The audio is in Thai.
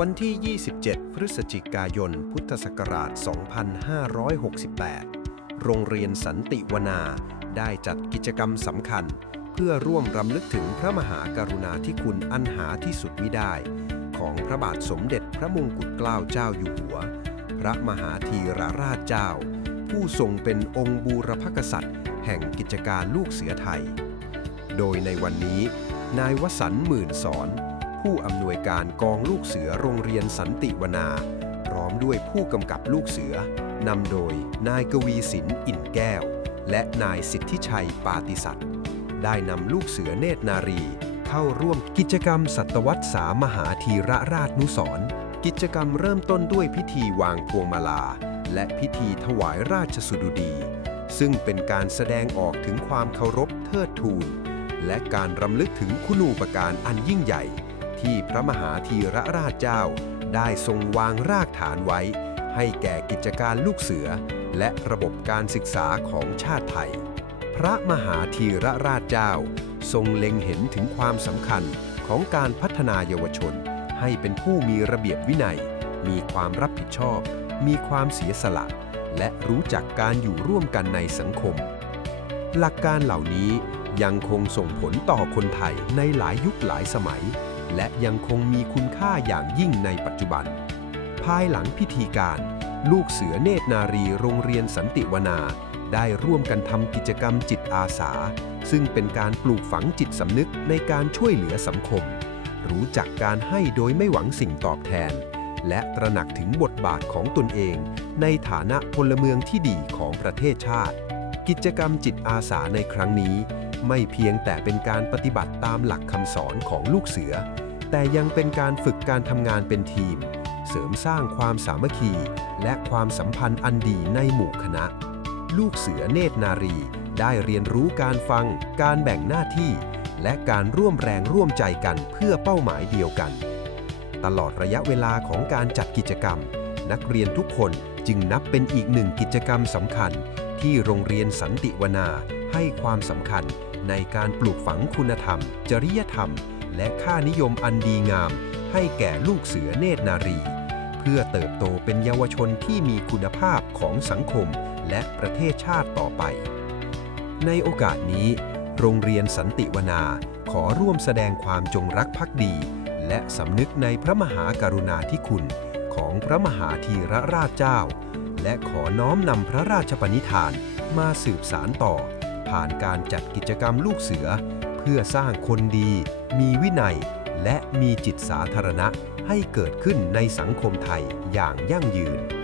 วันที่ 27 พฤศจิกายน พุทธศักราช 2568 โรงเรียนสันติวนาได้จัดกิจกรรมสำคัญ เพื่อร่วมรำลึกถึงพระมหากรุณาธิคุณอันหาที่สุดมิได้ ของพระบาทสมเด็จพระมงกุฎเกล้าเจ้าอยู่หัว พระมหาธีรราชเจ้า ผู้ทรงเป็นองค์บูรพกษัตริย์ แห่งกิจการลูกเสือไทย โดยในวันนี้ นายวสันต์หมื่นสอน ผู้อำนวยการกองลูกเสือโรงเรียนสันติวนา พร้อมด้วยผู้กำกับลูกเสือนำโดยนายกวีสินอิ่นแก้ว และนายสิทธิชัยปาติสัตย์ได้นำลูกเสือเนตรนารี เข้าร่วมกิจกรรมสัตวัตสามหาธีระราชนุสรกิจกรรมเริ่มต้นด้วยพิธีวางพวงมาลา และพิธีถวายราชสุดุดี ซึ่งเป็นการแสดงออกถึงความเคารพเทิดทูน และการรำลึกถึงคุณูปการอันยิ่งใหญ่ ที่พระมหาธีระราชเจ้า ได้ทรงวางรากฐานไว้ ให้แก่กิจการลูกเสือ และระบบการศึกษาของชาติไทย พระมหาธีระราชเจ้า ทรงเล็งเห็นถึงความสำคัญของการพัฒนาเยาวชน ให้เป็นผู้มีระเบียบวินัย มีความรับผิดชอบ มีความเสียสละ และรู้จักการอยู่ร่วมกันในสังคม หลักการเหล่านี้ยังคงส่งผลต่อคนไทยในหลายยุคหลายสมัย และยังคงมีคุณค่าอย่างยิ่งในปัจจุบัน ภายหลังพิธีการ ลูกเสือเนตรนารีโรงเรียนสันติวนา ได้ร่วมกันทำกิจกรรมจิตอาสา ซึ่งเป็นการปลูกฝังจิตสำนึกในการช่วยเหลือสังคม รู้จักการให้โดยไม่หวังสิ่งตอบแทน และตระหนักถึงบทบาทของตนเอง ในฐานะพลเมืองที่ดีของประเทศชาติ กิจกรรมจิตอาสาในครั้งนี้ไม่เพียงแต่เป็นการปฏิบัติตามหลักคำสอนของลูกเสือ แต่ยังเป็นการฝึกการทำงานเป็นทีม เสริมสร้างความสามัคคี และความสัมพันธ์อันดีในหมู่คณะ ลูกเสือเนตรนารี ได้เรียนรู้การฟัง การแบ่งหน้าที่ และการร่วมแรงร่วมใจกันเพื่อเป้าหมายเดียวกัน ตลอดระยะเวลาของการจัดกิจกรรม นักเรียนทุกคนจึงนับเป็นอีกหนึ่งกิจกรรมสำคัญ ที่โรงเรียนสันติวนาให้ความสำคัญในการปลูกฝังคุณธรรม จริยธรรม และค่านิยมอันดีงาม ให้แก่ลูกเสือเนตรนารี เพื่อเติบโตเป็นเยาวชนที่มีคุณภาพของสังคมและประเทศชาติต่อไป ในโอกาสนี้ โรงเรียนสันติวนาขอร่วมแสดงความจงรักภักดี และสำนึกในพระมหากรุณาธิคุณ ของพระมหาธีรราชเจ้า และขอน้อมนำพระราชปณิธานมาสืบสารต่อ ผ่านการจัดกิจกรรมลูกเสือ เพื่อสร้างคนดี มีวินัย และมีจิตสาธารณะให้เกิดขึ้นในสังคมไทยอย่างยั่งยืน